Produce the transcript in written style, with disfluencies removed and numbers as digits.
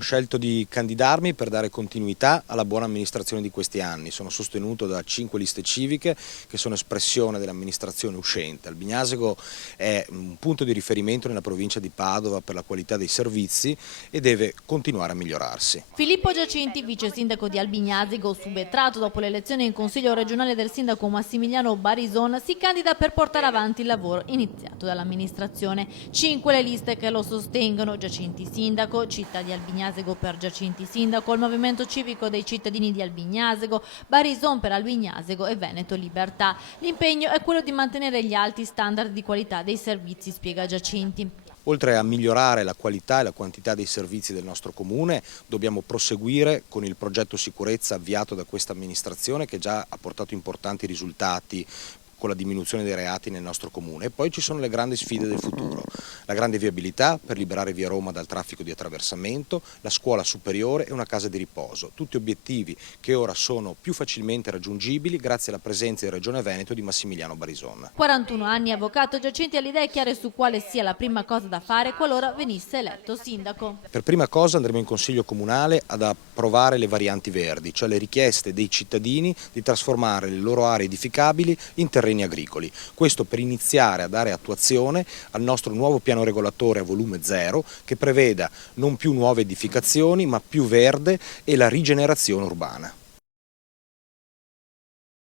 Ho scelto di candidarmi per dare continuità alla buona amministrazione di questi anni. Sono sostenuto da 5 liste civiche che sono espressione dell'amministrazione uscente. Albignasego è un punto di riferimento nella provincia di Padova per la qualità dei servizi e deve continuare a migliorarsi. Filippo Giacinti, vice sindaco di Albignasego, subentrato dopo l'elezione in consiglio regionale del sindaco Massimiliano Barison, si candida per portare avanti il lavoro iniziato dall'amministrazione. 5 le liste che lo sostengono: Giacinti sindaco, Città di Albignasego per Giacinti sindaco, il Movimento Civico dei Cittadini di Albignasego, Barison per Albignasego e Veneto Libertà. L'impegno è quello di mantenere gli alti standard di qualità dei servizi, spiega Giacinti. Oltre a migliorare la qualità e la quantità dei servizi del nostro comune, dobbiamo proseguire con il progetto sicurezza avviato da questa amministrazione che già ha portato importanti risultati con la diminuzione dei reati nel nostro comune. E poi ci sono le grandi sfide del futuro: la grande viabilità per liberare via Roma dal traffico di attraversamento, la scuola superiore e una casa di riposo, tutti obiettivi che ora sono più facilmente raggiungibili grazie alla presenza in Regione Veneto di Massimiliano Barison. 41 anni, avvocato Giacinti ha le idee chiare su quale sia la prima cosa da fare qualora venisse eletto sindaco. Per prima cosa andremo in Consiglio Comunale ad approvare le varianti verdi, cioè le richieste dei cittadini di trasformare le loro aree edificabili in terreni agricoli. Questo per iniziare a dare attuazione al nostro nuovo piano regolatore a volume zero che preveda non più nuove edificazioni ma più verde e la rigenerazione urbana.